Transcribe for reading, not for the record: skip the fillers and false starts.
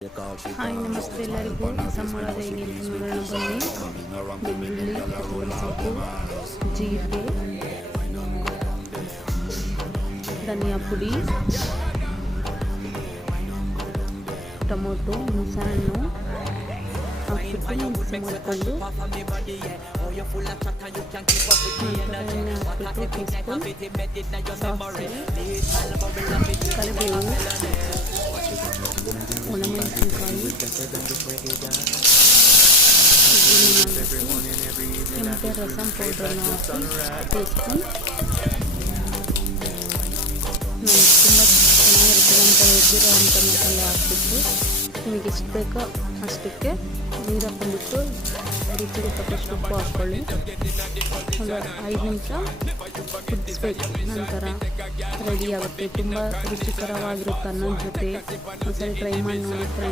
Hi ನಮಸ್ತೆ ಎಲ್ಲರಿಗೂ. ಸಂಬಳ ಹೇಗೆ ಅಂತ ನೋಡೋಣ ಬನ್ನಿ. ಬೆಳ್ಳುಳ್ಳಿ, ಕೊತ್ತಂಬರಿ ಸೊಪ್ಪು, ಜೀರಿಗೆ, ಧನಿಯಾ ಪುಡಿ, ಟೊಮೊಟೊ, ಹುಣಸೆಹಣ್ಣು ಹಾಕ್ಬಿಟ್ಟು ಮಿಕ್ಸಿ ಮಾಡಿಕೊಂಡು ಎಣ್ಣೆ ಹಾಕ್ಬಿಟ್ಟು ಟೀಸ್ಪೂನ್ ಸಾಸಿವೆ, ಕರಿಬೇವು, ಒಣಮೆಣಸಿನಕಾಯಿ, ಕೆಂಪೆ ರಸಂ ಪೌಡರ್ನ ಹಾಕಿ ಟೀಸ್ಪೂನ್. ತುಂಬ ಚೆನ್ನಾಗಿರ್ತದೆ ಅಂತ ಎದ್ದಿರೋ ಅಂಥ ಮಸಾಲೆ ಹಾಕ್ಬಿಟ್ಟು ನಿಮಗೆ ಎಷ್ಟು ಬೇಕೋ ಅಷ್ಟಕ್ಕೆ ನೀರು ಹಾಕೊಂಡ್ಬಿಟ್ಟು ರುಚಿಗೆ ತಕ್ಕಷ್ಟು ಉಪ್ಪು ಹಾಕ್ಕೊಳ್ಳಿ. ಒಂದು 5 ನಿಮಿಷ ಕುದಿಸ್ಬೇಕು. ನಂತರ ರೆಡಿ ಆಗುತ್ತೆ. ತುಂಬ ರುಚಿಕರವಾಗಿರುತ್ತೆ ಅನ್ನೋದ್ರ ಜೊತೆ ಒಂದ್ಸರಿ ಟ್ರೈ ಮಾಡಿ ನೋಡಿ ಫ್ರೆಂಡ್ಸ್.